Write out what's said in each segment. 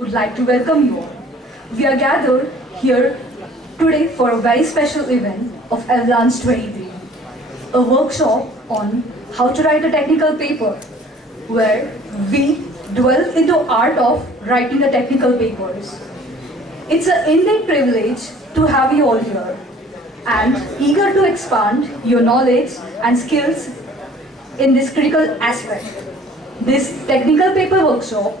would like to welcome you all. We are gathered here today for a very special event of Avalanche 23, a workshop on how to write a technical paper, where we dwell into art of writing the technical papers. It's an indeed privilege to have you all here and eager to expand your knowledge and skills in this critical aspect. This technical paper workshop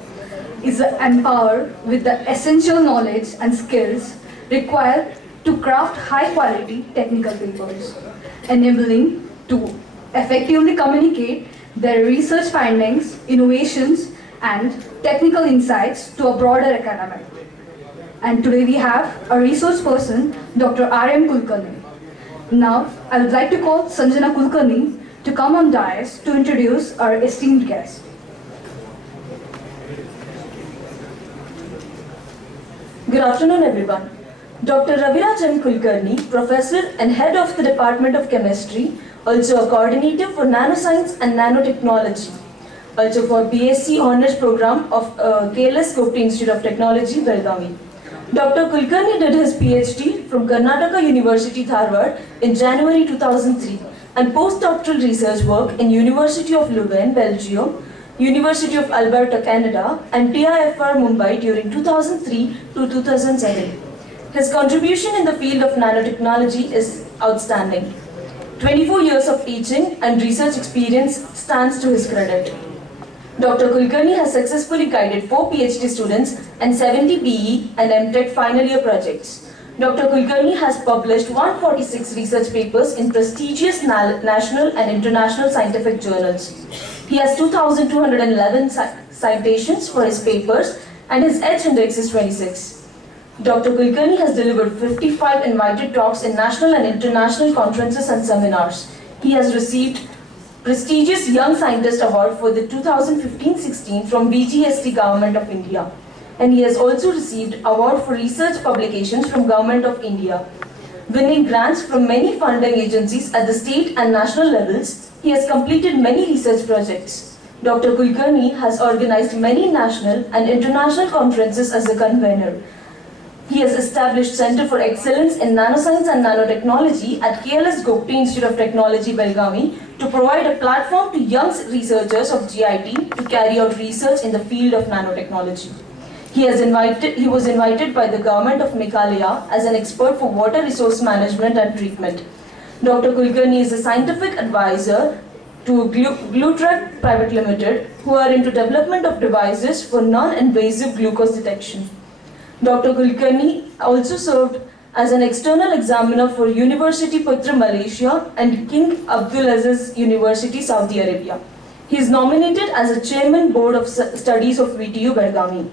is empowered with the essential knowledge and skills required to craft high quality technical papers, enabling to effectively communicate their research findings, innovations, and technical insights to a broader academic. And today we have a resource person, Dr. R.M. Kulkarni. Now, I would like to call Sanjana Kulkarni to come on dais to introduce our esteemed guest. Good afternoon, everyone. Dr. Raviraj M. Kulkarni, Professor and Head of the Department of Chemistry, also a Coordinator for Nanoscience and Nanotechnology, also for BSc Honours Program of KLS Gopti Institute of Technology, Belgavi. Dr. Kulkarni did his PhD from Karnataka University, Dharwad in January 2003 and postdoctoral research work in University of Leuven, Belgium, University of Alberta, Canada and TIFR Mumbai during 2003 to 2007. His contribution in the field of nanotechnology is outstanding. 24 years of teaching and research experience stands to his credit. Dr. Kulkarni has successfully guided 4 PhD students and 70 BE and MTech final year projects. Dr. Kulkarni has published 146 research papers in prestigious national and international scientific journals. He has 2,211 citations for his papers and his H index is 26. Dr. Kulkarni has delivered 55 invited talks in national and international conferences and seminars. He has received prestigious Young Scientist Award for the 2015-16 from BGST Government of India. And he has also received award for research publications from Government of India. Winning grants from many funding agencies at the state and national levels, he has completed many research projects. Dr. Kulkarni has organized many national and international conferences as a convener. He has established Center for Excellence in Nanoscience and Nanotechnology at KLS Gopti Institute of Technology, Belgavi to provide a platform to young researchers of GIT to carry out research in the field of nanotechnology. He was invited by the government of Meghalaya as an expert for water resource management and treatment. Dr. Kulkarni is a scientific advisor to Glutrec Private Limited, who are into development of devices for non-invasive glucose detection. Dr. Kulkarni also served as an external examiner for University Putra Malaysia and King Abdulaziz University, Saudi Arabia. He is nominated as a Chairman Board of Studies of VTU, Belgavi.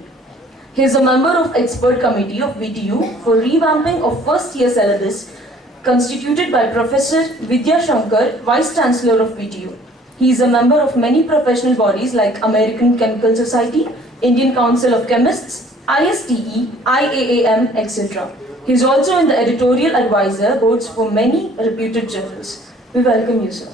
He is a member of Expert Committee of VTU for revamping of first year syllabus constituted by Professor Vidya Shankar, Vice Chancellor of VTU. He is a member of many professional bodies like American Chemical Society, Indian Council of Chemists, ISTE, IAAM, etc. He is also in the editorial advisor boards for many reputed journals. We welcome you, sir.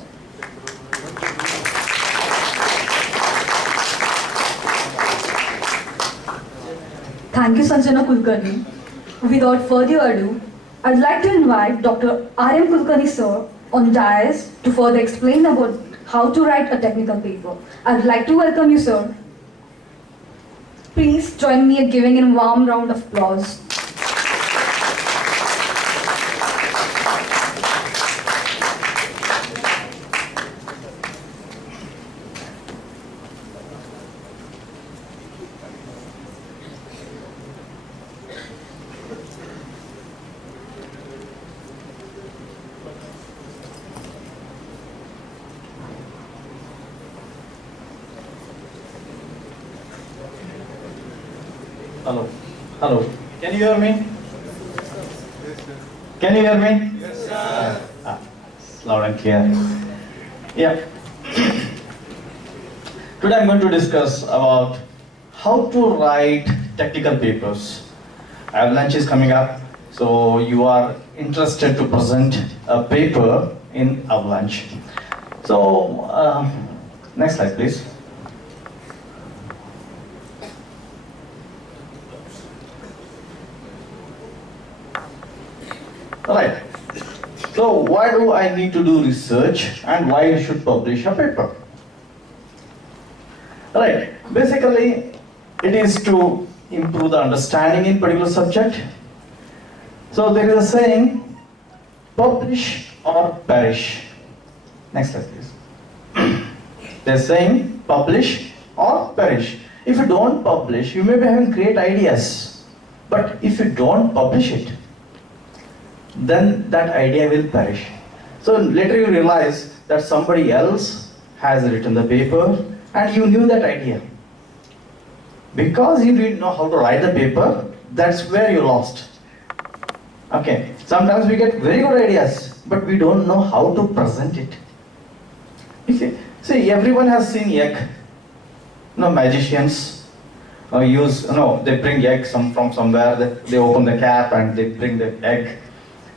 Thank you, Sanjana Kulkarni. Without further ado, I'd like to invite Dr. R.M. Kulkarni, sir, on dais to further explain about how to write a technical paper. I'd like to welcome you, sir. Please join me in giving a warm round of applause. Hello. Hello. Can you hear me? Can you hear me? Yes, sir. It's loud and clear. Yeah. Today I'm going to discuss about how to write technical papers. Avalanche is coming up, so you are interested to present a paper in Avalanche. So, next slide, please. Right. So why do I need to do research and why I should publish a paper? Right. Basically, it is to improve the understanding in particular subject. So there is a saying, publish or perish. Next slide, please. They're saying publish or perish. If you don't publish, you may be having great ideas, but if you don't publish it, then that idea will perish. So later you realize that somebody else has written the paper and you knew that idea. Because you didn't know how to write the paper, that's where you lost. Okay, sometimes we get very good ideas, but we don't know how to present it. See, everyone has seen egg. Magicians they bring egg from somewhere, they open the cap and they bring the egg.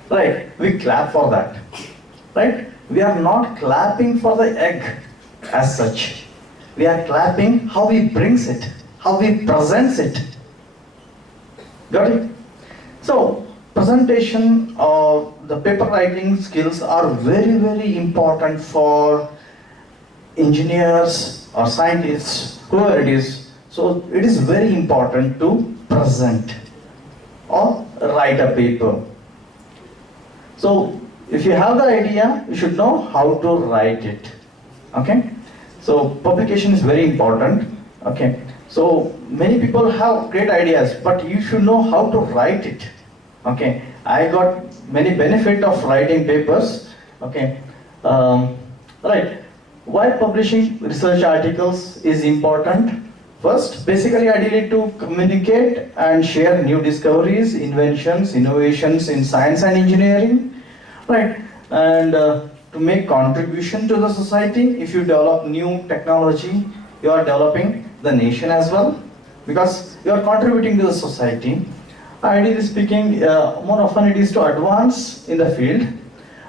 Right, we clap for that. Right, we are not clapping for the egg as such. We are clapping how he brings it, how he presents it. Got it? So, presentation of the paper writing skills are very, very important for engineers or scientists, whoever it is. So, it is very important to present or write a paper. So, if you have the idea, you should know how to write it. Okay? So, publication is very important. Okay? So, many people have great ideas, but you should know how to write it. Okay? I got many benefit of writing papers. Okay? Right. Why publishing research articles is important? First, basically I needed to communicate and share new discoveries, inventions, innovations in science and engineering, right? And to make contribution to the society. If you develop new technology, you are developing the nation as well, because you are contributing to the society. Ideally speaking, more often it is to advance in the field,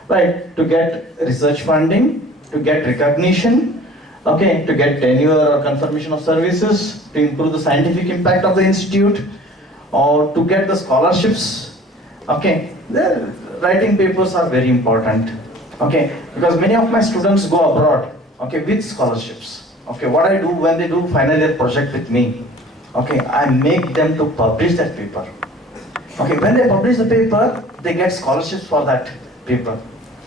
right? To get research funding, to get recognition, okay, to get tenure or confirmation of services, to improve the scientific impact of the institute, or to get the scholarships. Okay, the writing papers are very important. Okay, because many of my students go abroad, okay, with scholarships. Okay, what I do when they do final year project with me, okay, I make them to publish that paper. Okay, when they publish the paper, they get scholarships for that paper.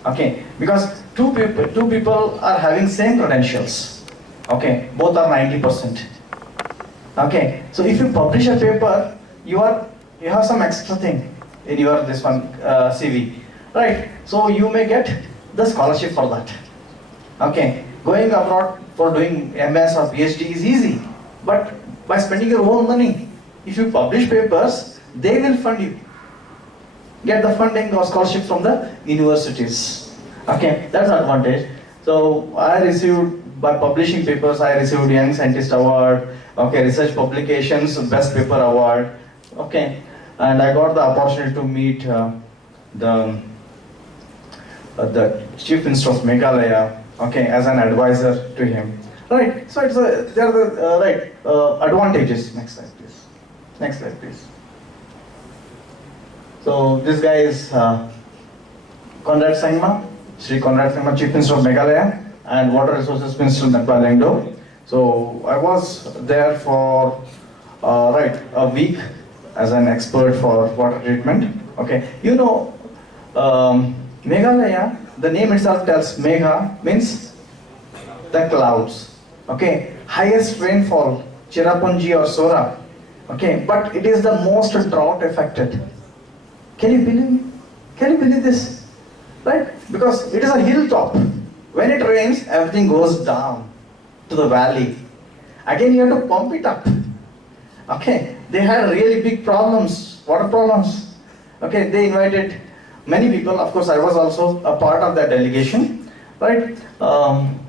Okay, because two people are having same credentials. Okay, both are 90%. Okay, so if you publish a paper, you have some extra thing in your CV, right? So you may get the scholarship for that. Okay, going abroad for doing MS or PhD is easy, but by spending your own money, if you publish papers, they will fund you. Get the funding or scholarship from the universities. Okay, that's the advantage. So I received, by publishing papers, I received Young Scientist Award, okay, Research Publications Best Paper Award, okay, and I got the opportunity to meet the Chief Minister of Meghalaya, okay, as an advisor to him. Right, so there are the advantages. Next slide, please. Next slide, please. So this guy is Conrad Sangma, Sri Conrad Sangma, Chief Minister of Meghalaya and Water Resources Minister Nepal Lengdo. So I was there for a week as an expert for water treatment. Okay, you know, Meghalaya, the name itself tells Megha means the clouds. Okay, highest rainfall, Cherrapunji or Sora. Okay, but it is the most drought affected. Can you believe? Can you believe this? Right? Because it is a hilltop. When it rains, everything goes down to the valley. Again, you have to pump it up. Okay, they had really big problems, water problems. Okay, they invited many people. Of course, I was also a part of that delegation. Right?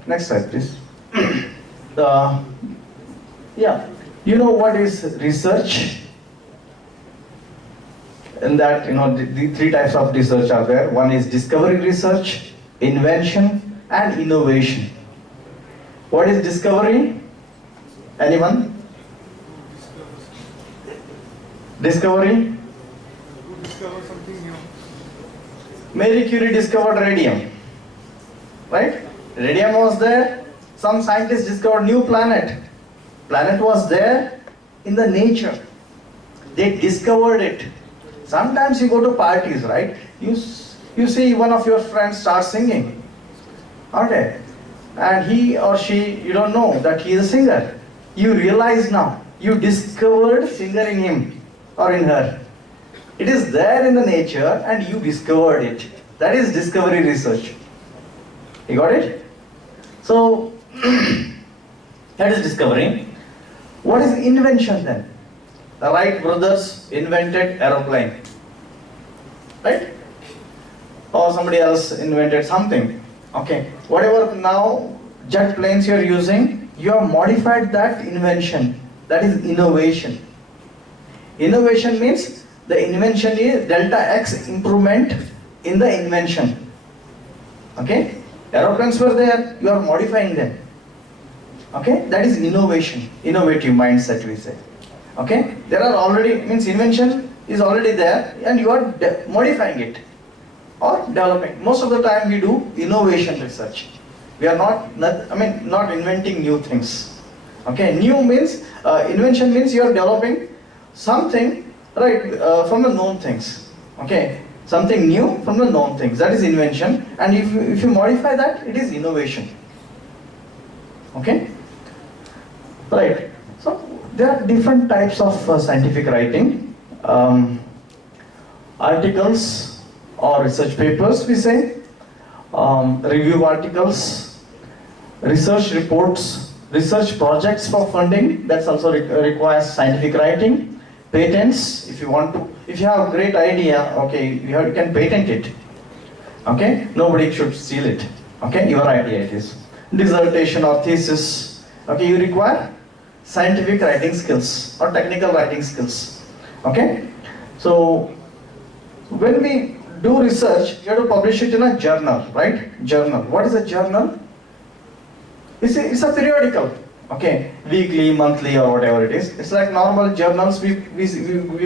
Next slide, please. Yeah, you know what is research? In that, you know, the three types of research are there. One is discovery research, invention, and innovation. What is discovery? Anyone? Discovery? To discover something new. Marie Curie discovered radium, right? Radium was there. Some scientists discovered new planet. Planet was there in the nature. They discovered it. Sometimes you go to parties, right? You see one of your friends start singing. Okay. And he or she, you don't know that he is a singer. You realize now, you discovered singer in him or in her. It is there in the nature and you discovered it. That is discovery research. You got it? So, that is discovery. What is invention then? The Wright brothers invented aeroplane. Right? Or somebody else invented something. Okay. Whatever now jet planes you are using, you have modified that invention. That is innovation. Innovation means the invention is delta X improvement in the invention. Okay? Aeroplanes were there, you are modifying them. Okay? That is innovation. Innovative mindset we say. Okay? There are already, means invention is already there and you are modifying it or developing. Most of the time we do innovation research. We are not inventing new things. Okay? New means, invention means you are developing something, right, from the known things. Okay? Something new from the known things. That is invention. And if you modify that, it is innovation. Okay? Right. So there are different types of scientific writing. Articles or research papers, we say. Review articles, research reports, research projects for funding. That's also requires scientific writing. Patents, if you have a great idea, okay, you can patent it. Okay, nobody should steal it. Okay, your idea it is. Dissertation or thesis. Okay, you require scientific writing skills or technical writing skills. Okay, so when we do research, you have to publish it in a journal, right? Journal. What is a journal? It's a periodical. Okay, weekly, monthly, or whatever it is. It's like normal journals we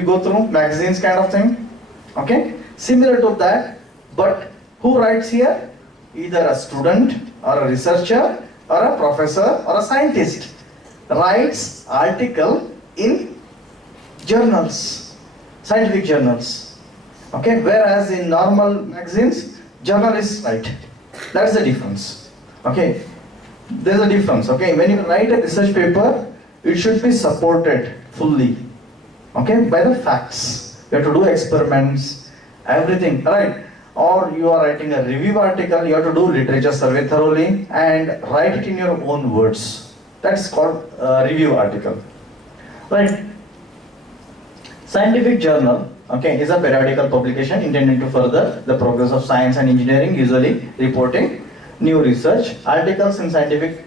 go through, magazines kind of thing. Okay, similar to that, but who writes here? Either a student, or a researcher, or a professor, or a scientist writes article in journals, scientific journals. Okay, whereas in normal magazines, journalists write. That's the difference. Okay. There's a difference, okay? When you write a research paper, it should be supported fully, okay, by the facts. You have to do experiments, everything, right? Or you are writing a review article, you have to do literature survey thoroughly and write it in your own words. That's called a review article, right? Scientific journal, okay, is a periodical publication intended to further the progress of science and engineering, usually reporting new research. Articles in scientific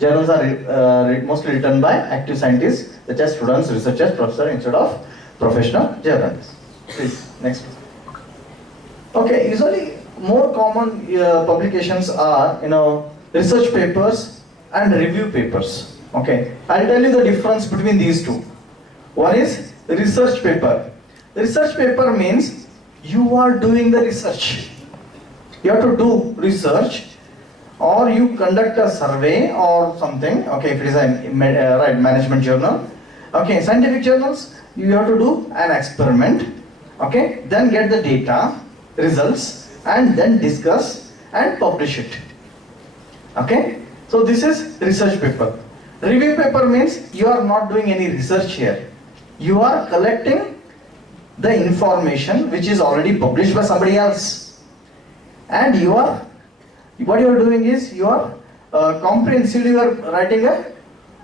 journals are mostly written by active scientists such as students, researchers, professors instead of professional journalists. Please, next. Okay, usually more common publications are, research papers and review papers. Okay, I'll tell you the difference between these two. One is research paper. Research paper means you are doing the research. You have to do research or you conduct a survey or something, okay, if it is a management journal. Okay, scientific journals, you have to do an experiment, okay, then get the data, results, and then discuss and publish it. Okay, so this is research paper. Review paper means you are not doing any research here. You are collecting the information which is already published by somebody else. And what you are doing is you are comprehensively writing a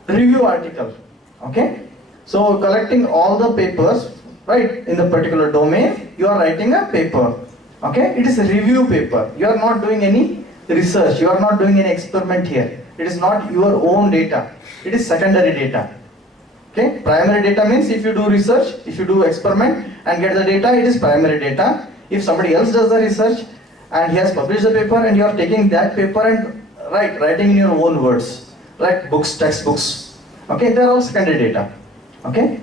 review article. Okay, so collecting all the papers, right, in the particular domain, you are writing a paper. Okay, it is a review paper. You are not doing any research. You are not doing any experiment here. It is not your own data. It is secondary data. Okay, primary data means if you do research, if you do experiment and get the data, it is primary data. If somebody else does the research and he has published the paper and you are taking that paper and writing in your own words, like books, textbooks, okay, they are all secondary data. Okay,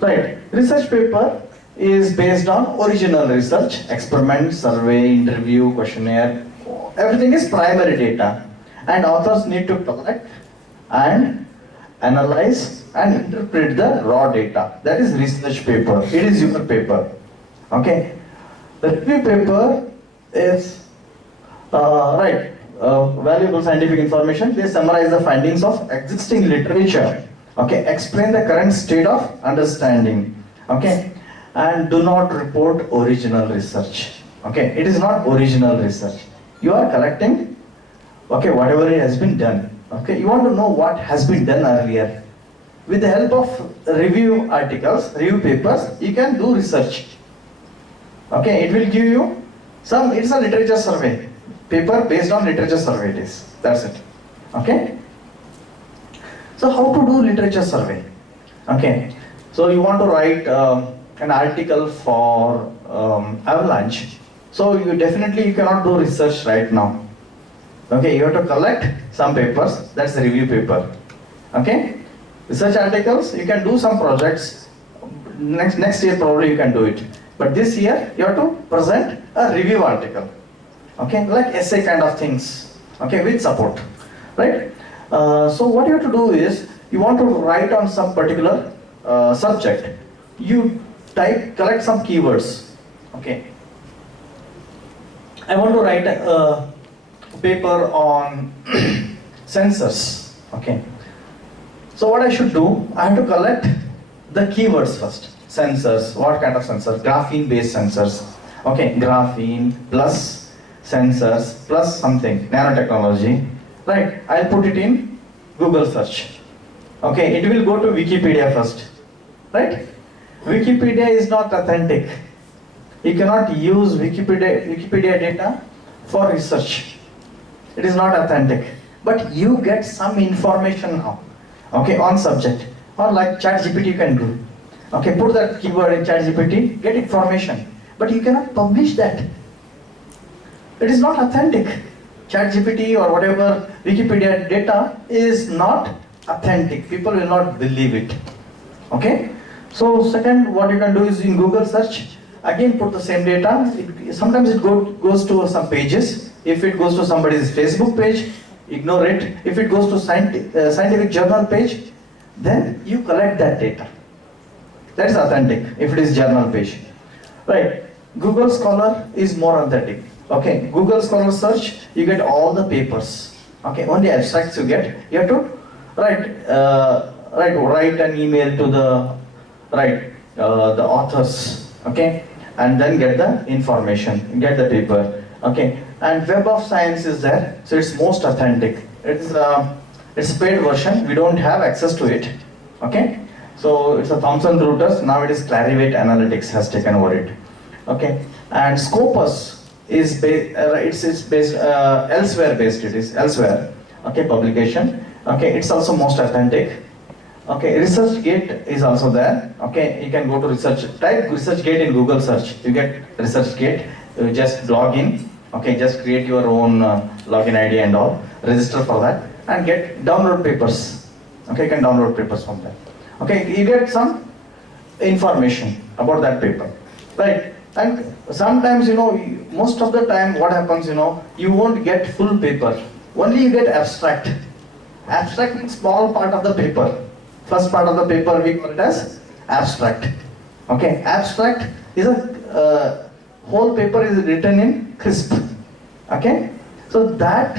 right. Research paper is based on original research, experiment, survey, interview, questionnaire. Everything is primary data, and authors need to collect and analyze and interpret the raw data. That is research paper. It is your paper. Okay. The review paper is valuable scientific information. They summarize the findings of existing literature. Okay. Explain the current state of understanding. Okay. And do not report original research. Okay. It is not original research. You are collecting, okay, whatever has been done. Okay. You want to know what has been done earlier. With the help of review articles, review papers, you can do research. Okay. It will give you some, it's a literature survey. Paper based on literature survey it is. That's it. Okay. So how to do literature survey? Okay. So you want to write an article for avalanche. So you cannot do research right now. Okay, you have to collect some papers. That's the review paper. Okay, research articles. You can do some projects. Next year probably you can do it. But this year you have to present a review article. Okay, like essay kind of things. Okay, with support, right? So what you have to do is you want to write on some particular subject. You collect some keywords. Okay. I want to write a paper on sensors. Okay. So what I should do? I have to collect the keywords first. Sensors. What kind of sensors? Graphene-based sensors. Okay. Graphene plus sensors plus something. Nanotechnology. Right. I'll put it in Google search. Okay. It will go to Wikipedia first. Right. Wikipedia is not authentic. You cannot use Wikipedia data for research. It is not authentic. But you get some information now, okay, on subject. Or like ChatGPT you can do. Okay, put that keyword in ChatGPT, get information. But you cannot publish that. It is not authentic. ChatGPT or whatever Wikipedia data is not authentic. People will not believe it. Okay? So second, what you can do is in Google search, again put the same data. Sometimes it goes to some pages. If it goes to somebody's Facebook page, ignore it. If it goes to scientific journal page, then you collect that data. That is authentic if it is journal page. Right. Google Scholar is more authentic. Okay. Google Scholar search, you get all the papers. Okay. Only abstracts you get. You have to write an email to the authors. Okay. And then get the information, get the paper. Okay. And Web of Science is there, so it's most authentic. It's a paid version. We don't have access to it. Okay. So it's a Thomson Reuters. Now it is Clarivate Analytics has taken over it. Okay. And Scopus is based elsewhere based. It is elsewhere. Okay. Publication. Okay. It's also most authentic. Okay. ResearchGate is also there. Okay. You can go to type ResearchGate in Google search. You get ResearchGate. You just log in. Okay, just create your own login ID and all, register for that, and download papers. Okay, you can download papers from there. Okay, you get some information about that paper, right? And sometimes, most of the time what happens, you won't get full paper. Only you get abstract. Abstract means small part of the paper. First part of the paper we call it as abstract. Okay, abstract is a whole paper is written in crisp. Okay, so that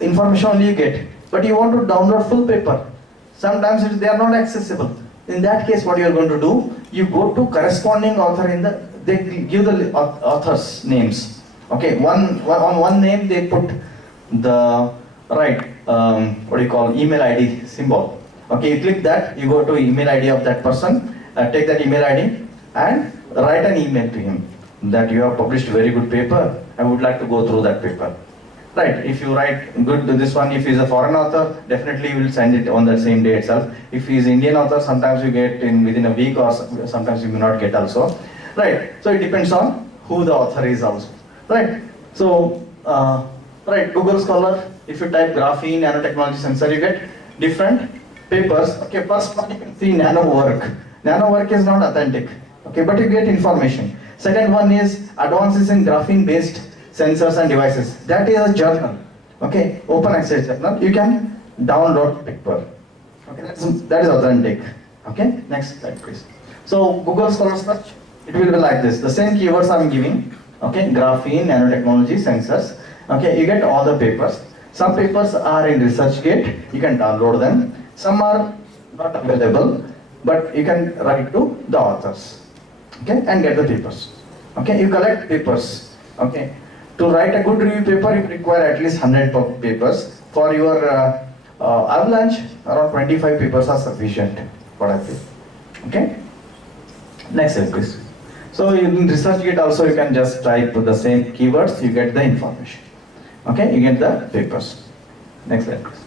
information only you get, but you want to download full paper. Sometimes they are not accessible. In that case, what you are going to do, you go to corresponding author they give the authors names. Okay, on one name they put the email ID symbol. Okay, you click that, you go to email ID of that person, take that email ID and write an email to him that you have published very good paper. I would like to go through that paper. Right, if you write good this one, if he is a foreign author, definitely you will send it on that same day itself. If he is Indian author, sometimes you get within a week, or sometimes you may not get also. Right, so it depends on who the author is also. Right, so Google Scholar, if you type graphene, nanotechnology, sensor, you get different papers. Okay, first one you can see nano work. Nano work is not authentic. Okay, but you get information. Second one is advances in graphene-based sensors and devices. That is a journal. Okay, open access journal. You can download paper. Okay, that is authentic. Okay, next slide please. So Google Scholar Search, it will be like this. The same keywords I'm giving. Okay, graphene, nanotechnology, sensors. Okay, you get all the papers. Some papers are in ResearchGate. You can download them. Some are not available, but you can write to the authors. Okay, and get the papers. Okay, you collect papers. Okay, to write a good review paper, you require at least 100 papers. For your avalanche, around 25 papers are sufficient. What I feel. Okay. Next slide, please. So in ResearchGate also you can just type the same keywords. You get the information. Okay, you get the papers. Next slide, please.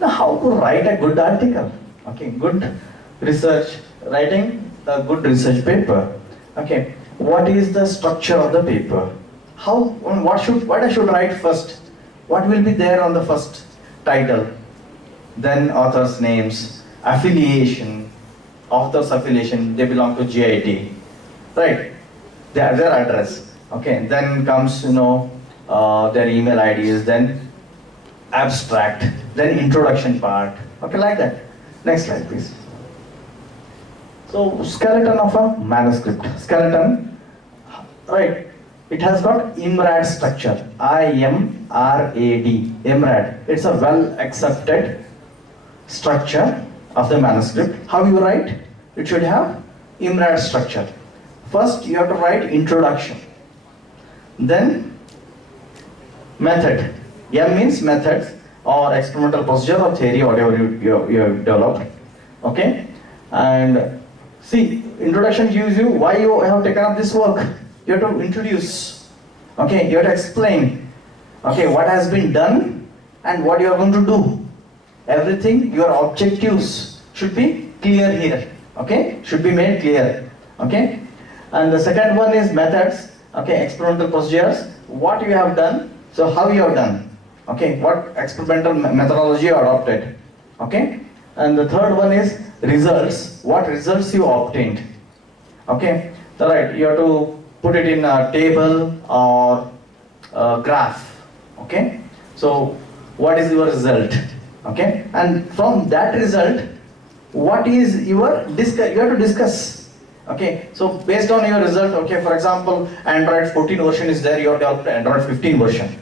Now, how to write a good article? Okay, good research, writing a good research paper. Okay, what is the structure of the paper? What I should write first? What will be there on the first title? Then authors' names, affiliation, author's affiliation, they belong to GIT, right? Their address. Okay, then comes their email IDs, then abstract, then introduction part. Okay, like that. Next slide, please. So skeleton of a manuscript. Skeleton, right? It has got IMRAD structure. IMRAD. IMRAD. It's a well accepted structure of the manuscript. How you write? It should have IMRAD structure. First, you have to write introduction. Then method. M means methods or experimental procedure or theory, whatever you have developed. Okay? And see, introduction gives you why you have taken up this work. You have to introduce. Okay? You have to explain. Okay, what has been done and what you are going to do. Everything, your objectives should be clear here. Okay? Should be made clear. Okay? And the second one is methods. Okay, experimental procedures. What you have done. So how you have done. Okay, what experimental methodology you adopted. Okay? And the third one is results. What results you obtained. Okay? So right, you have to put it in a table or a graph. Okay? So what is your result? Okay? And from that result, what is you have to discuss. Okay, so based on your result, okay, for example, Android 14 version is there, you have developed Android 15 version.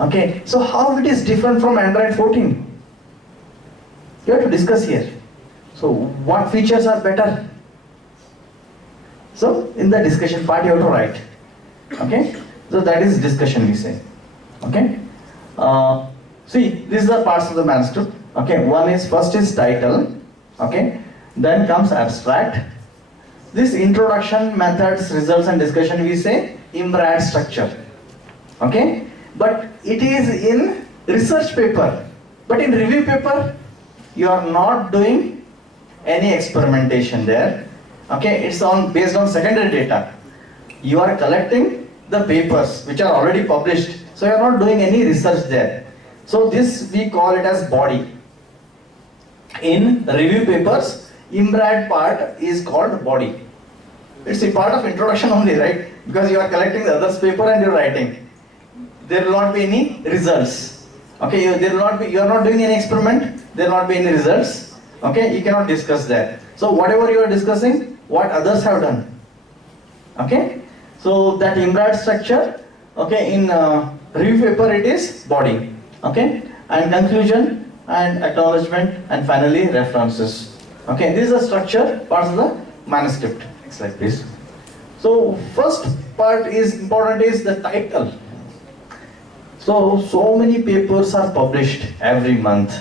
Okay, so how it is different from Android 14? You have to discuss here. So what features are better? So in the discussion part you have to write. Okay, so that is discussion we say. Okay, see, these are parts of the manuscript. Okay, first is title. Okay, then comes abstract. This introduction, methods, results and discussion we say IMRAD structure. Okay, but it is in research paper. But in review paper, you are not doing any experimentation there. Okay, it's based on secondary data. You are collecting the papers which are already published. So you are not doing any research there. So this we call it as body. In review papers, IMRAD part is called body. It's a part of introduction only, right? Because you are collecting the other's paper and you're writing. There will not be any results. Okay, you are not doing any experiment, there will not be any results. Okay, you cannot discuss that. So whatever you are discussing, what others have done. Okay, so that IMRAD structure, okay, in review paper it is body. Okay, and conclusion and acknowledgement and finally references. Okay, this is the structure parts of the manuscript. Next slide please. So first part is important is the title. So many papers are published every month.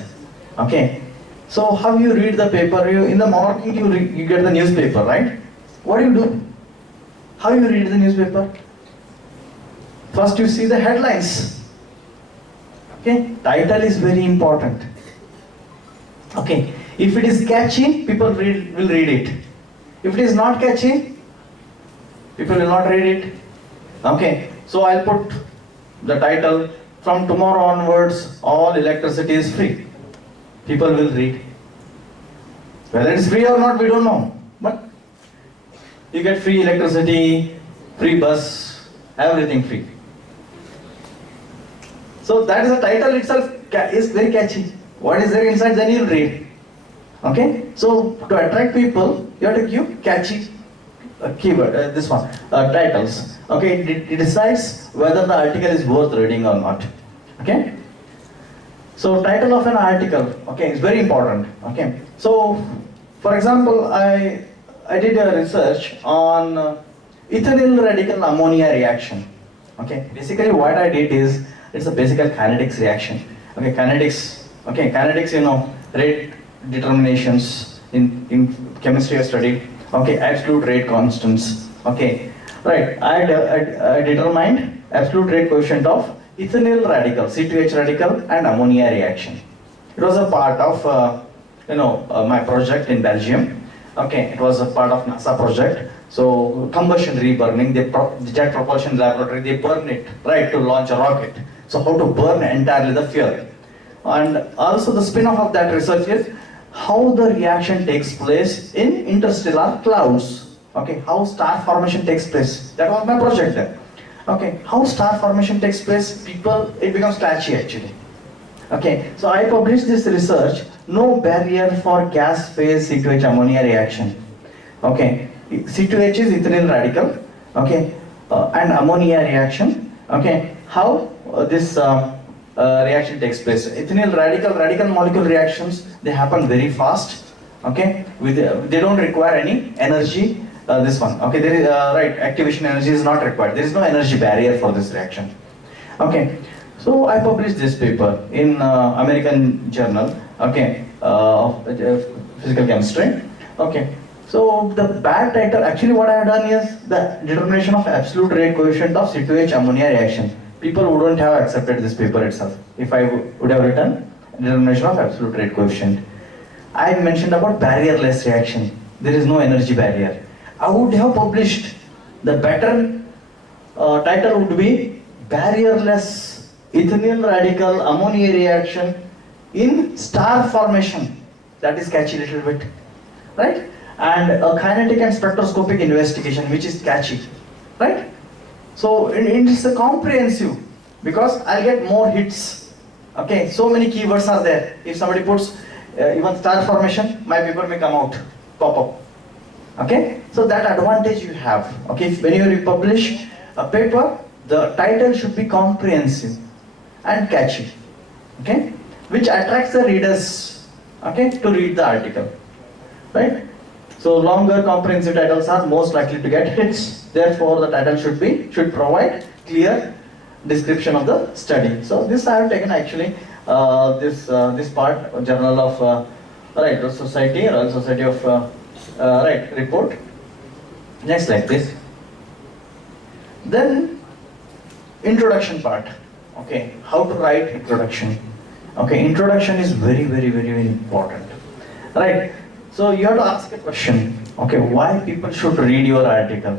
Okay, so how you read the paper? In the morning you get the newspaper, right? What do you do? How you read the newspaper? First you see the headlines. Okay, title is very important. Okay, if it is catchy, people will read it. If it is not catchy, people will not read it. Okay, so I'll put the title, from tomorrow onwards, all electricity is free. People will read. Whether it's free or not, we don't know. But You get free electricity, free bus, everything free. So that is the title itself is very catchy. What is there inside, then you'll read. Okay? So to attract people, you have to give catchy keyword, titles. Okay? It decides whether the article is worth reading or not. Okay? So title of an article, okay, is very important. Okay? So, for example, I did a research on ethynyl radical ammonia reaction. Okay? Basically what I did is, it's a basic kinetics reaction. Okay, kinetics, rate determinations in chemistry I studied. Okay, absolute rate constants. Okay, right. I determined absolute rate coefficient of ethynyl radical, C2H radical, and ammonia reaction. It was a part of my project in Belgium. Okay, it was a part of NASA project. So combustion reburning, the jet propulsion laboratory, they burn it right to launch a rocket. So how to burn entirely the fuel. And also the spin-off of that research is how the reaction takes place in interstellar clouds. Okay, how star formation takes place. That was my project there. Okay, how star formation takes place, it becomes catchy actually. Okay, so I published this research, no barrier for gas phase C2H ammonia reaction. Okay, C2H is ethynyl radical, okay, and ammonia reaction. Okay, how this reaction takes place. Ethynyl radical molecule reactions, they happen very fast. Okay, they don't require any energy. This one, okay, there is activation energy is not required. There is no energy barrier for this reaction. Okay, so I published this paper in American journal. Okay, physical chemistry. Okay. So the bad title, actually what I have done is the determination of absolute rate coefficient of C2H ammonia reaction. People wouldn't have accepted this paper itself if I would have written determination of absolute rate coefficient. I mentioned about barrierless reaction. There is no energy barrier. I would have published, the better title would be barrierless ethynyl radical ammonia reaction in star formation. That is catchy little bit, right? And a kinetic and spectroscopic investigation, which is catchy, right? So it's a comprehensive, because I'll get more hits. Okay, so many keywords are there. If somebody puts even star formation, my paper may come out, pop up. Okay, so that advantage you have. Okay, when you publish a paper, the title should be comprehensive and catchy. Okay, which attracts the readers. Okay, to read the article, right? So longer comprehensive titles are most likely to get hits. Therefore, the title should provide clear description of the study. So this I have taken actually this part, Journal of Royal Society of report. Next slide, please. Then introduction part. Okay, how to write introduction. Okay, introduction is very important. Right. So you have to ask a question, okay, why people should read your article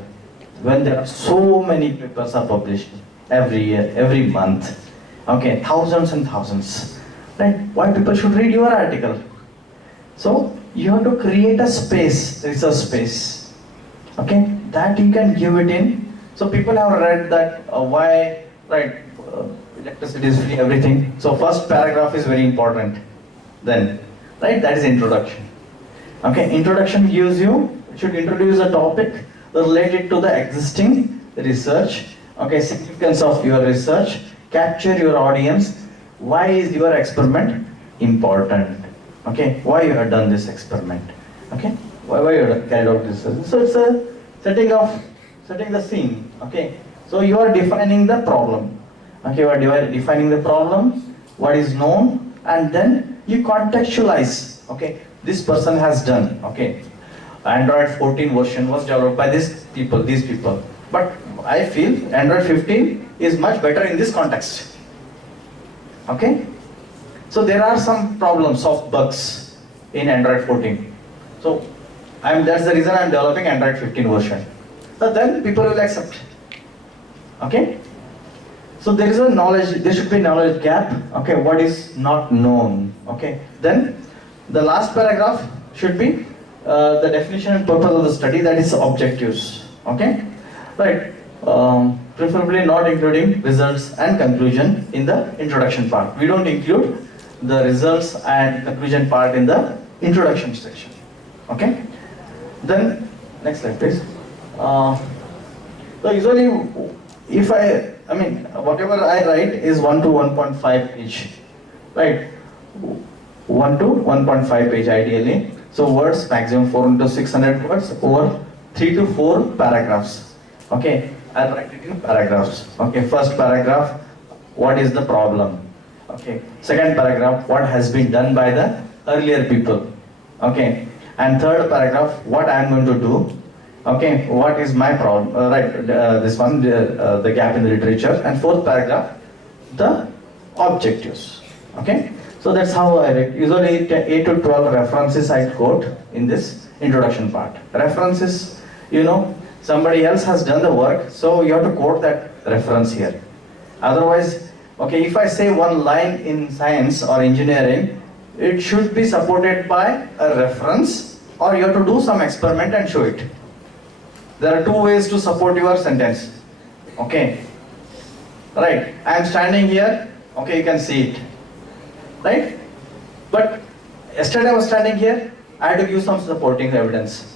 when there are so many papers are published every year, every month, okay, thousands and thousands, right? Why people should read your article? So you have to create a space, research space, okay, that you can give it in. So people have read that why, right, electricity is free, everything. So first paragraph is very important. Then, right, that is introduction. Okay, introduction gives you, should introduce a topic related to the existing research. Okay, significance of your research, capture your audience, why is your experiment important? Okay, why you have done this experiment? Okay, why you have carried out this? So it's a setting the scene. Okay, so you are defining the problem. Okay, you are defining the problem, what is known, and then you contextualize. Okay, this person has done. Okay, Android 14 version was developed by these people. But I feel Android 15 is much better in this context. Okay, so there are some problems of bugs in Android 14. So that's the reason I'm developing Android 15 version. So then people will accept. Okay. So there should be knowledge gap. Okay, what is not known. Okay, then the last paragraph should be the definition and purpose of the study, that is objectives. Okay, right. Preferably not including results and conclusion in the introduction part. We don't include the results and conclusion part in the introduction section. Okay. Then next slide, please. So usually, if I mean, whatever I write is 1 to 1.5 page, right? 1 to 1.5 page ideally. So words maximum 400 to 600 words over 3 to 4 paragraphs. Okay, I'll write it in paragraphs. Okay, first paragraph, what is the problem? Okay, second paragraph, what has been done by the earlier people? Okay, and third paragraph, what I am going to do. Okay, what is my problem? This one, the gap in the literature. And fourth paragraph, the objectives. Okay, so that's how I write. Usually 8 to 12 references I quote in this introduction part. References, you know, somebody else has done the work, so you have to quote that reference here. Otherwise, okay, if I say one line in science or engineering, it should be supported by a reference, or you have to do some experiment and show it. There are two ways to support your sentence. Okay, right, I am standing here, okay, you can see it, right? But yesterday I was standing here, I had to give some supporting evidence.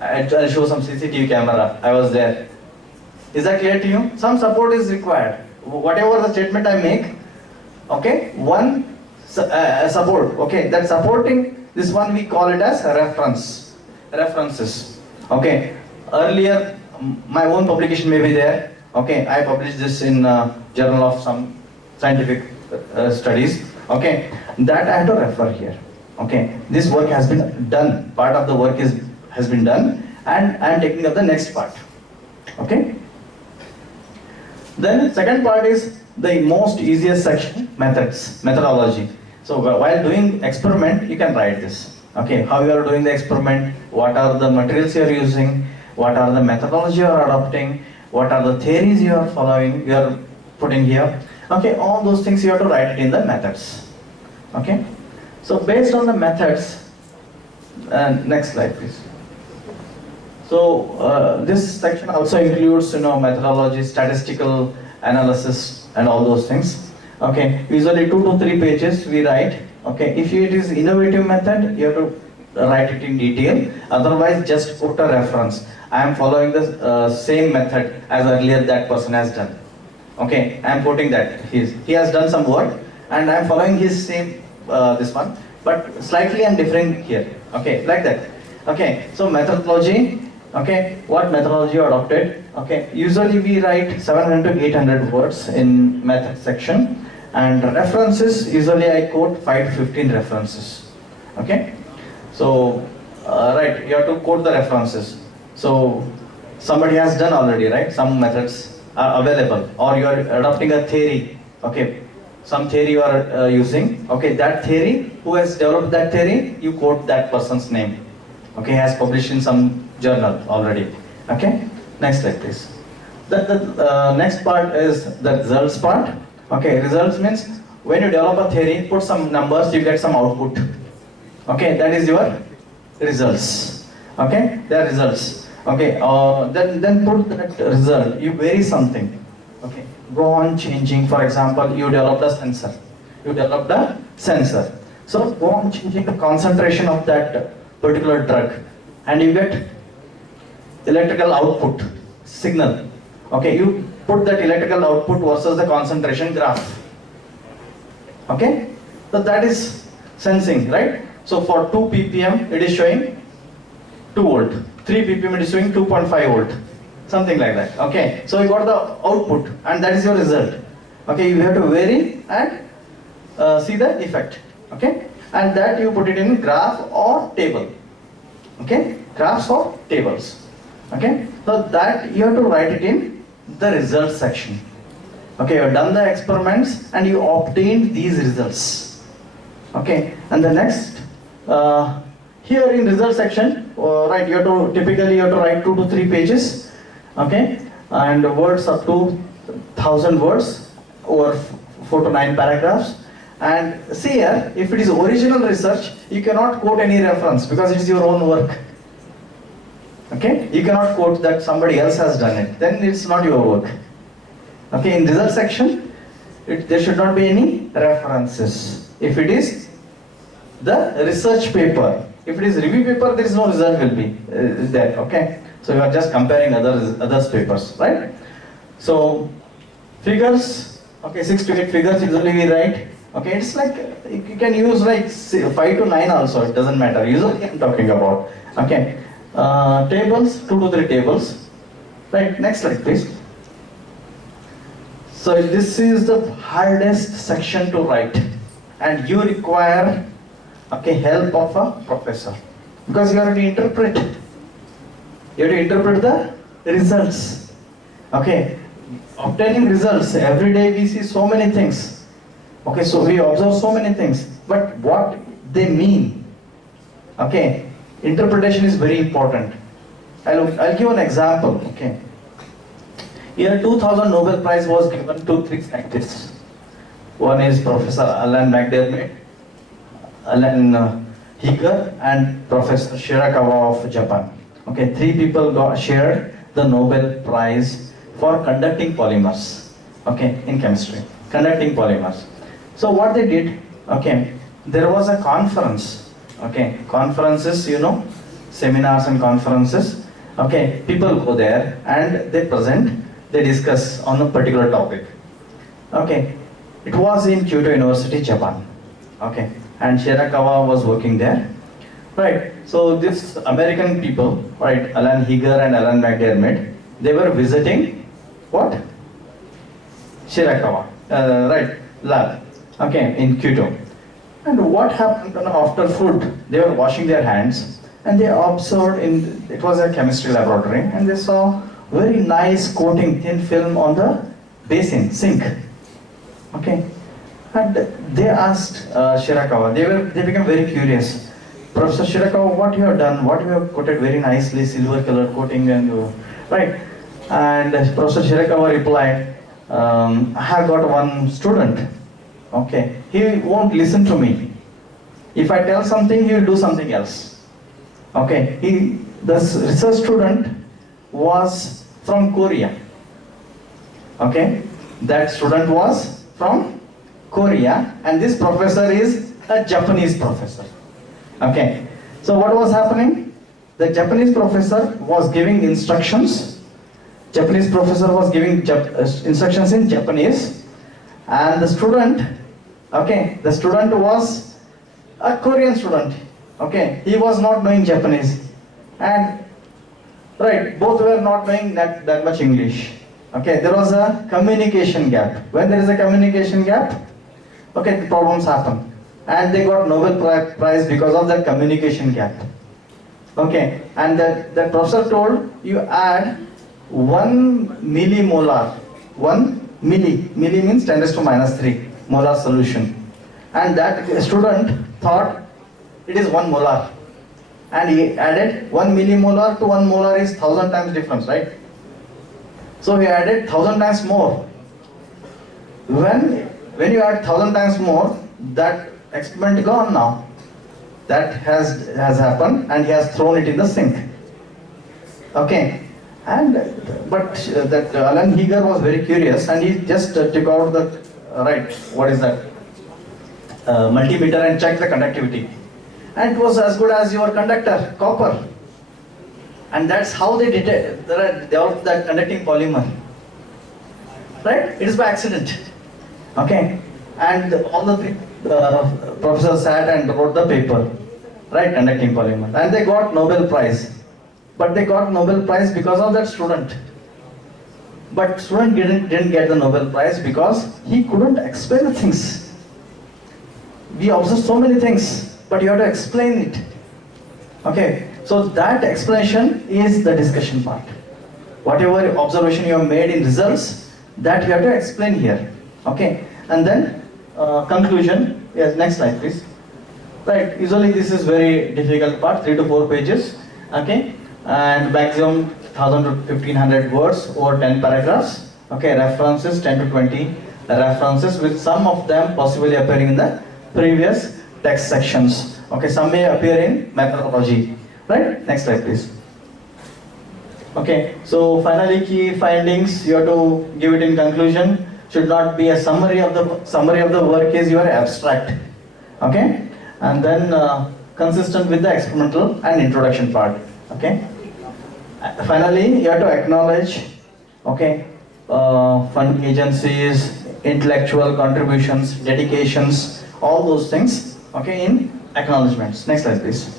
I'll show some CCTV camera, I was there. Is that clear to you? Some support is required. Whatever the statement I make, okay, one support, okay, that supporting, this one we call it as reference, references. Okay, earlier my own publication may be there. Okay, I published this in Journal of some scientific studies. Okay, that I have to refer here. Okay, this work has been done, part of the work has been done, and I am taking up the next part. Okay, then second part is the most easiest section, methods, methodology. So while doing experiment, you can write this. Okay, how you are doing the experiment, what are the materials you are using, what are the methodology you are adopting, what are the theories you are following, you are putting here. Okay, all those things you have to write it in the methods. Okay, so based on the methods, next slide please. So this section also includes, you know, methodology, statistical analysis and all those things. Okay, usually 2 to 3 pages we write. Okay, if it is innovative method, you have to write it in detail. Otherwise, just put a reference. I am following the same method as earlier that person has done. Okay, I am quoting that he has done some work, and I am following his same this one, but slightly I am differing here. Okay, like that. Okay, so methodology. Okay, what methodology you adopted? Okay, usually we write 700 to 800 words in method section. And references, usually I quote 5 to 15 references. Okay, so right, you have to quote the references. So somebody has done already, right? Some methods are available, or you are adopting a theory. Okay, some theory you are using. Okay, that theory, who has developed that theory, you quote that person's name. Okay, has published in some journal already. Okay, next slide please. The next part is the results part. Okay, results means when you develop a theory, put some numbers, you get some output. Okay, that is your results. Okay, they are results. Okay, then put that result, you vary something. Okay, go on changing. For example, you developed a sensor. You developed a sensor. So go on changing the concentration of that particular drug, and you get electrical output, signal. Okay, you put that electrical output versus the concentration graph. Okay, so that is sensing, right? So for 2 ppm it is showing 2 volt, 3 ppm it is showing 2.5 volt, something like that. Okay, so you got the output, and that is your result. Okay, you have to vary and see the effect. Okay, and that you put it in graph or table. Okay, graphs or tables. Okay, so that you have to write it in the results section. Okay, you have done the experiments and you obtained these results. Okay, and the next here in result section, right, you have to typically you have to write 2 to 3 pages. Okay, and words up to 1000 words over 4 to 9 paragraphs. And see here, if it is original research, you cannot quote any reference because it is your own work. Okay, you cannot quote that somebody else has done it, then it's not your work. Okay, in result section, there should not be any references. If it is the research paper, if it is review paper, there is no result will be there. Okay, so you are just comparing others papers, right? So figures, okay, 6 to 8 figures usually we write. Okay, it's like you can use like 5 to 9 also, it doesn't matter. Usually I'm talking about. Okay, tables, 2 to 3 tables. Right, next slide please. So this is the hardest section to write, and you require, okay, help of a professor, because you have to interpret. You have to interpret the results. Okay, obtaining results, every day we see so many things. Okay, so we observe so many things, but what they mean. Okay, interpretation is very important. I'll give an example. Okay, year 2000 Nobel Prize was given to 3 scientists. One is Professor Alan McDermott, Alan Heger, and Professor Shirakawa of Japan. Okay, 3 people shared the Nobel Prize for conducting polymers. Okay, in chemistry, conducting polymers. So what they did, okay, there was a conference. Okay, conferences, you know, seminars and conferences. Okay, people go there and they present, they discuss on a particular topic. Okay, it was in Kyoto University, Japan. Okay, and Shirakawa was working there. Right, so this American people, right, Alan Heger and Alan McDermott, they were visiting what? Shirakawa, right, lab. Okay, in Kyoto. And what happened after food? They were washing their hands and they observed it was a chemistry laboratory, and they saw very nice coating, thin film on the basin, sink. Okay, and they asked Shirakawa, they became very curious. Professor Shirakawa, what you have done, what you have coated very nicely, silver color coating and right. And Professor Shirakawa replied, I have got one student. Okay, he won't listen to me. If I tell something, he will do something else. Okay, the research student was from Korea. Okay, that student was from Korea, and this professor is a Japanese professor. Okay, so what was happening? The Japanese professor was giving instructions. Japanese professor was giving instructions in Japanese, and the student, okay, the student was a Korean student. Okay, he was not knowing Japanese, and right, both were not knowing that much English. Okay, there was a communication gap. When there is a communication gap, okay, the problems happen, and they got Nobel Prize because of that communication gap. Okay, and the professor told you add 1 millimolar, 1 milli means 10⁻³ molar solution, and that student thought it is 1 molar, and he added 1 millimolar to 1 molar is 1000 times difference, right? So he added 1000 times more. When you add 1000 times more, that experiment gone now. That has happened, and he has thrown it in the sink. Okay, and but that Alan Heger was very curious, and he just took out the right, what is that, multimeter, and checked the conductivity, and it was as good as your conductor, copper. And that's how they detect that conducting polymer. Right? It is by accident. Okay, and all the 3 professors sat and wrote the paper, right, conducting polymer, and they got Nobel Prize. But they got Nobel Prize because of that student. But student didn't get the Nobel Prize because he couldn't explain the things. We observe so many things, but you have to explain it. Okay, so that explanation is the discussion part. Whatever observation you have made in results, that you have to explain here. Okay, and then conclusion. Yes, next slide please. Right, usually this is very difficult part, 3 to 4 pages. Okay, and maximum 1000 to 1500 words or 10 paragraphs. Okay, references 10 to 20 references, with some of them possibly appearing in the previous text sections. Okay, some may appear in methodology. Right, next slide please. Okay, so finally key findings you have to give it in conclusion. Should not be a summary of the work is your abstract. Okay, and then consistent with the experimental and introduction part. Okay, finally you have to acknowledge, okay, funding agencies, intellectual contributions, dedications, all those things, okay, in acknowledgements. Next slide please.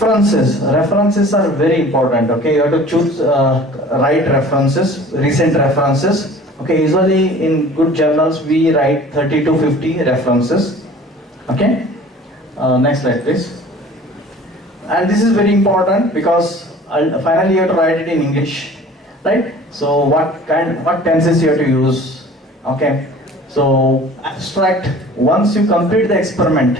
References are very important. Okay, you have to choose right references, recent references. Okay, usually in good journals we write 30 to 50 references. Okay, next slide please. And this is very important because finally you have to write it in English, right? So what tenses you have to use? Okay, so abstract, once you complete the experiment,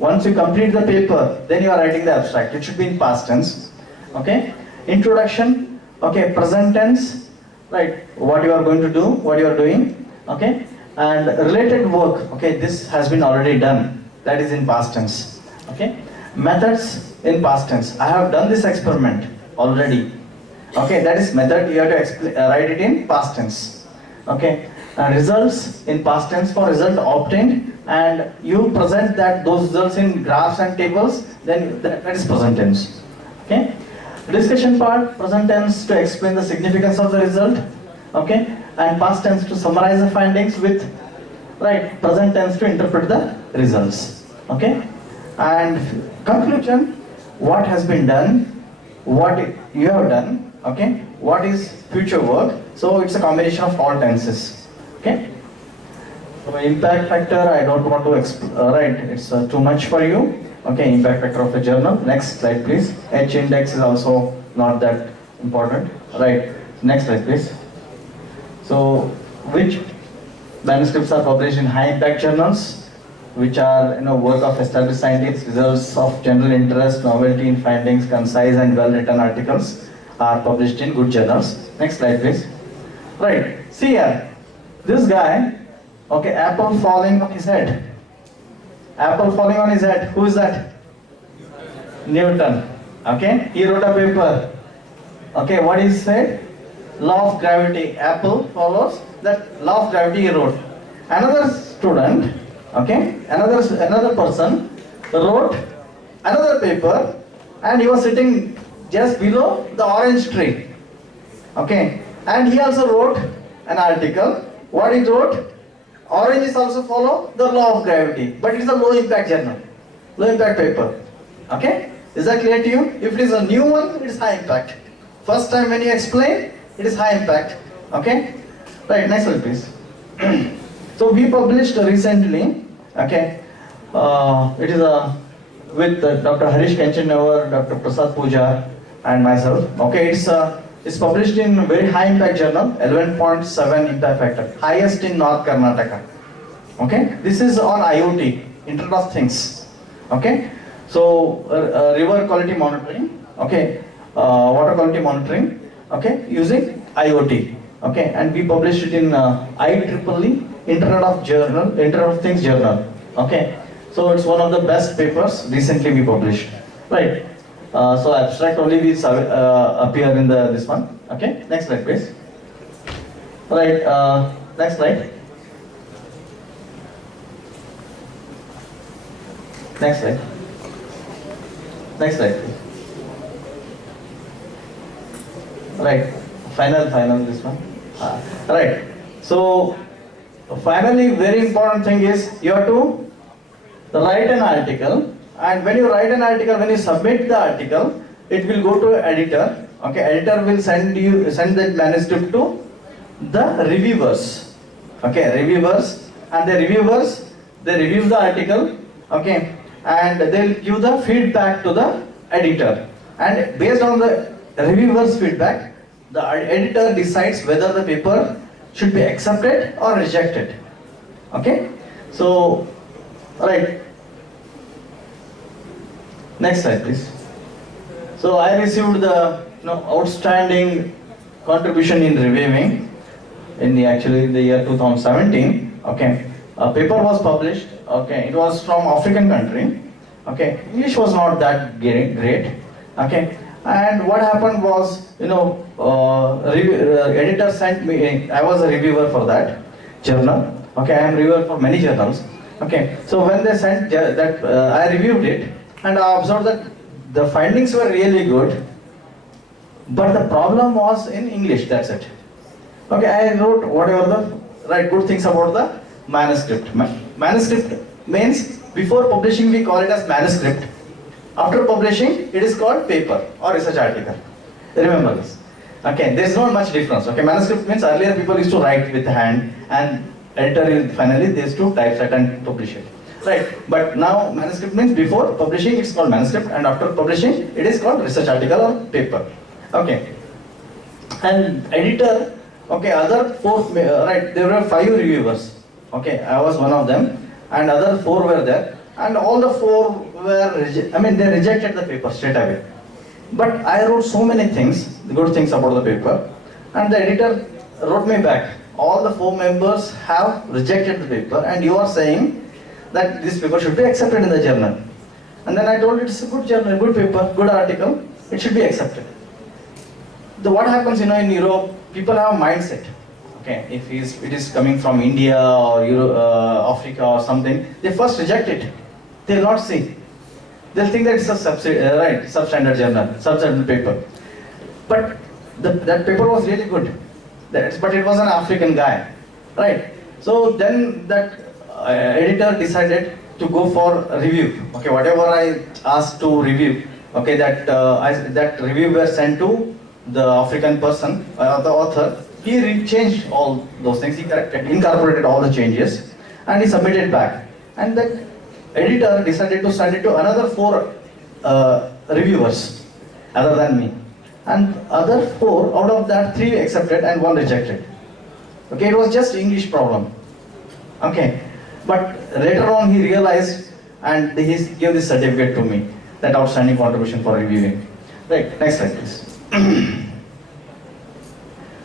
once you complete the paper, then you are writing the abstract. It should be in past tense. Okay, introduction, okay, present tense, right? What you are going to do, what you are doing, okay, and related work, okay, this has been already done, that is in past tense. Okay, methods in past tense, I have done this experiment already. Okay, that is method, you have to write it in past tense. Okay, results in past tense for result obtained, and you present those results in graphs and tables, then that is present tense. Okay, discussion part, present tense to explain the significance of the result, okay, and past tense to summarize the findings with, right, present tense to interpret the results. Okay, and conclusion, what has been done, what you have done, okay, what is future work. So it's a combination of all tenses. Okay, so impact factor, I don't want to write, it's too much for you. Okay, impact factor of a journal. Next slide please. H index is also not that important. Right, next slide please. So which manuscripts are published in high impact journals, which are work of established scientists, results of general interest, novelty in findings, concise and well written articles are published in good journals. Next slide please. Right, see here, this guy, okay, apple falling on his head. Apple falling on his head, who is that? Newton. Okay, he wrote a paper. Okay, what he said? Law of gravity, apple follows that law of gravity, he wrote. Another student, okay, another person wrote another paper, and he was sitting just below the orange tree. Okay, and he also wrote an article. What he wrote? Oranges also follow the law of gravity, but it's a low impact journal, low impact paper. Okay, is that clear to you? If it is a new one, it is high impact. First time when you explain, it is high impact. Okay, right, next one please. So we published recently, okay, it is with Dr. Harish Kenchinnavar, Dr. Prasad Puja and myself. Okay, it's published in a very high impact journal, 11.7 impact factor, highest in North Karnataka. Okay, this is on IoT, Internet of Things. Okay, so river quality monitoring, okay, water quality monitoring, okay, using IoT. Okay, and we published it in IEEE, Internet of Things journal. Okay, so it's one of the best papers recently we published. Right. So abstract only will appear in this one. Okay, next slide please. Right, next slide. Next slide. Next slide please. Right, final this one. Right, so finally very important thing is you have to write an article. And when you write an article, when you submit the article, it will go to editor. Okay, editor will send that manuscript to the reviewers. Okay, reviewers, and the reviewers, they review the article. Okay, and they'll give the feedback to the editor. And based on the reviewers' feedback, the editor decides whether the paper should be accepted or rejected. Okay, so right. Next slide please. So I received the outstanding contribution in reviewing in the year 2017. Okay, a paper was published. Okay, it was from African country. Okay, English was not that great. Okay, And what happened was, editor sent me, I was a reviewer for that journal. Okay, I am reviewer for many journals. Okay, so when they sent that, I reviewed it and I observed that the findings were really good, but the problem was in English, that's it. Okay, I wrote whatever the right good things about the manuscript. Manuscript means before publishing we call it as manuscript. After publishing, it is called paper or research article. Remember this. Okay, there is not much difference. Okay, manuscript means earlier people used to write with hand and editor finally they used to typeset and publish it. Right, but now manuscript means before publishing it's called manuscript and after publishing it is called research article or paper. Okay, and editor, okay, other four, right, there were 5 reviewers. Okay, I was one of them and other 4 were there and all the 4 were, they rejected the paper straight away. But I wrote so many things, good things about the paper, and the editor wrote me back, all the 4 members have rejected the paper and you are saying that this paper should be accepted in the journal. And then I told it, it's a good journal, good paper, good article, it should be accepted. What happens, in Europe, people have a mindset. Okay, if it is coming from India or Africa or something, they first reject it. They will not see. They'll think that it's a substandard journal, substandard paper. But that paper was really good. But it was an African guy, right? So then that editor decided to go for a review. Okay, whatever I asked to review, okay, that review was sent to the African person, the author. He changed all those things. He incorporated all the changes, and he submitted back. And that editor decided to send it to another 4 reviewers, other than me. And other 4, out of that 3 accepted and 1 rejected. Okay, it was just English problem. Okay, but later on he realized and he gave this certificate to me, that outstanding contribution for reviewing. Right, next slide please.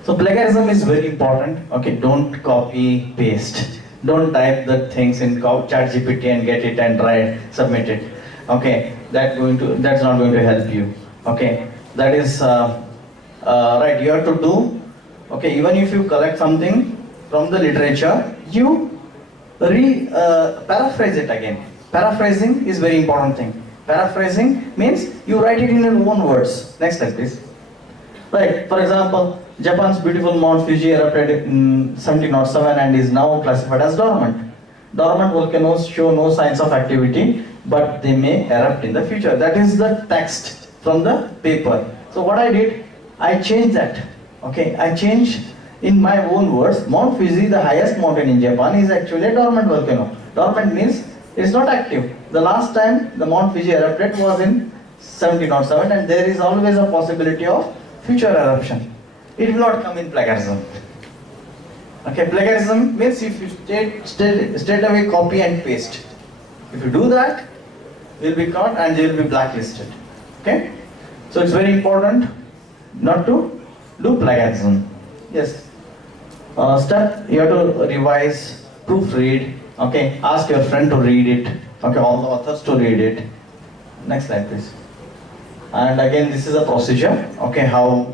So plagiarism is very important. Okay, don't copy paste. Don't type the things in ChatGPT and get it and submit it. Okay, that's not going to help you. Okay, that is right. You have to do. Okay, even if you collect something from the literature, you paraphrase it again. Paraphrasing is very important thing. Paraphrasing means you write it in your own words. Next slide, please. Right. For example, Japan's beautiful Mount Fuji erupted in 1707 and is now classified as dormant. Dormant volcanoes show no signs of activity, but they may erupt in the future. That is the text from the paper. So what I did, I changed that. Okay, I changed in my own words. Mount Fuji, the highest mountain in Japan, is actually a dormant volcano. Dormant means it is not active. The last time the Mount Fuji erupted was in 1707, and there is always a possibility of future eruption. It will not come in plagiarism. Okay, plagiarism means if you straight away copy and paste. If you do that, you will be caught and you will be blacklisted. Okay, so it's very important not to do plagiarism. Yes. Step, you have to revise, proofread. Okay, ask your friend to read it. Okay, all the authors to read it. Next slide, please. And again, this is a procedure. Okay, how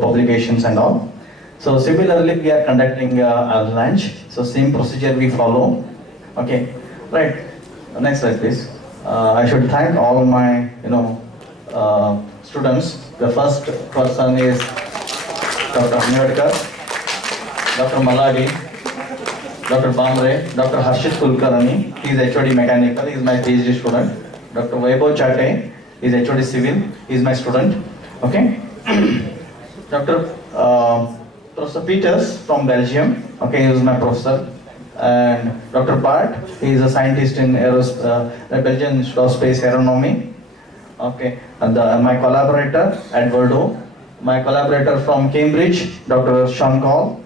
publications and all. So similarly, we are conducting a lunch. So same procedure we follow. Okay, right. Next slide, please. I should thank all my students. The first person is Dr. Hamidkar, Dr. Maladi, Dr. Bamre, Dr. Harshit Kulkarni. He is HOD Mechanical. He is my PhD student. Dr. Vaibhav Chate is HOD Civil. He is my student. Okay. Dr. Professor Peters from Belgium. Okay, he is my professor. And Dr. Bart, he is a scientist in Belgian Institute of Space Aeronomy. Okay, and my collaborator at Bordeaux, my collaborator from Cambridge, Dr. Sean Call,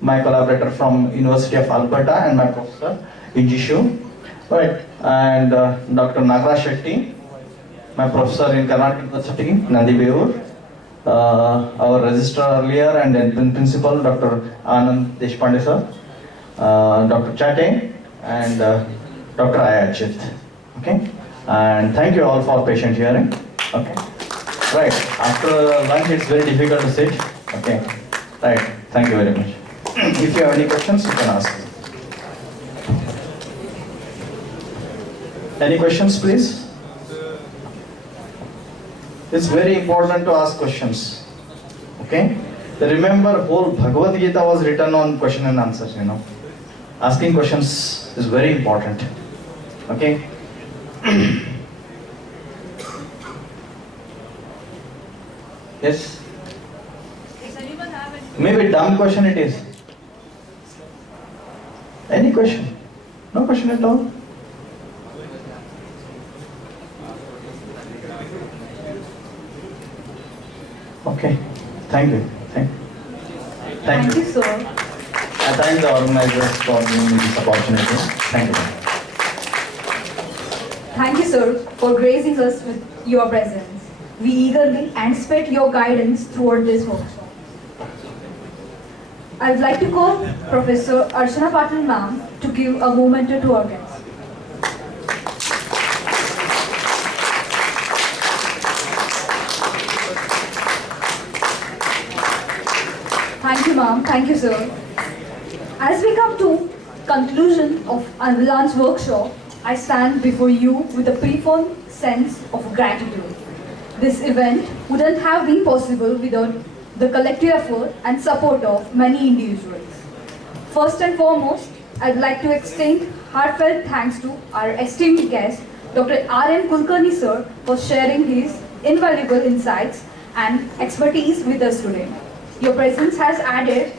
my collaborator from University of Alberta, and my professor Injishu, right, and Dr. Nagaraj Shetty, my professor in Karnataka University, Nandi Beur, our registrar earlier and then principal, Dr. Anand Deshpande sir, Dr. Chate, and Dr. Ayachit. Okay, and thank you all for patient hearing. Okay. Right. After lunch, it's very difficult to sit. Okay. Right. Thank you very much. If you have any questions, you can ask. Any questions, please? It's very important to ask questions. Okay? Remember, whole Bhagavad Gita was written on question and answers, you know. Asking questions is very important. Okay? Yes? Does anyone have any? Maybe dumb question it is. Any question? No question at all? Okay. Thank you. Thank you, sir. I thank the organizers for giving me this opportunity. Thank you. Thank you, sir, for gracing us with your presence. We eagerly anticipate your guidance throughout this workshop. I would like to call Professor Archana Patil ma'am to give a memento to our guests. Thank you, ma'am. Thank you, sir. As we come to conclusion of Avalanche workshop, I stand before you with a profound sense of gratitude. This event wouldn't have been possible without the collective effort and support of many individuals. First and foremost, I'd like to extend heartfelt thanks to our esteemed guest, Dr. R.N. Kulkarni sir, for sharing his invaluable insights and expertise with us today. Your presence has added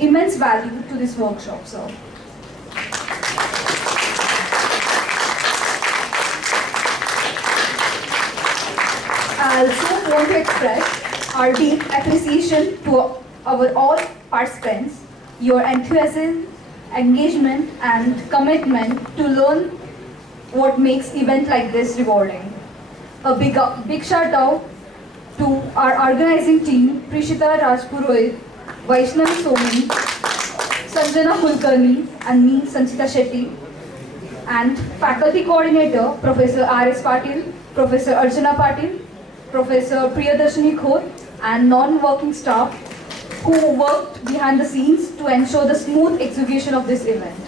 immense value to this workshop, sir. I also want to express our deep appreciation to our all participants. Your enthusiasm, engagement and commitment to learn what makes event like this rewarding. A big shout out to our organizing team, Prishita Rajpurohit, Vaishnavi Somi, Sanjana Kulkarni and me, Sanchita Shetty, and faculty coordinator, Professor R.S. Patil, Professor Archana Patil, Professor Priyadarshini Khot, and non-working staff who worked behind the scenes to ensure the smooth execution of this event.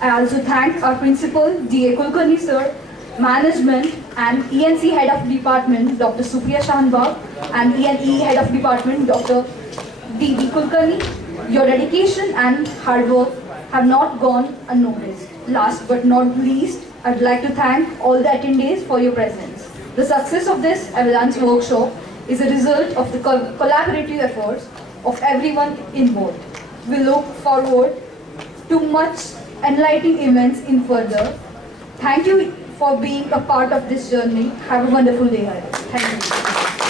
I also thank our principal, D.A. Kulkarni sir, management and ENC head of department, Dr. Supriya Shahanbag, and ENE head of department, Dr. D.B. Kulkarni. Your dedication and hard work have not gone unnoticed. Last but not least, I'd like to thank all the attendees for your presence. The success of this Avalanche workshop is a result of the collaborative efforts of everyone involved. We look forward to much enlightening events in further. Thank you for being a part of this journey. Have a wonderful day ahead. Thank you.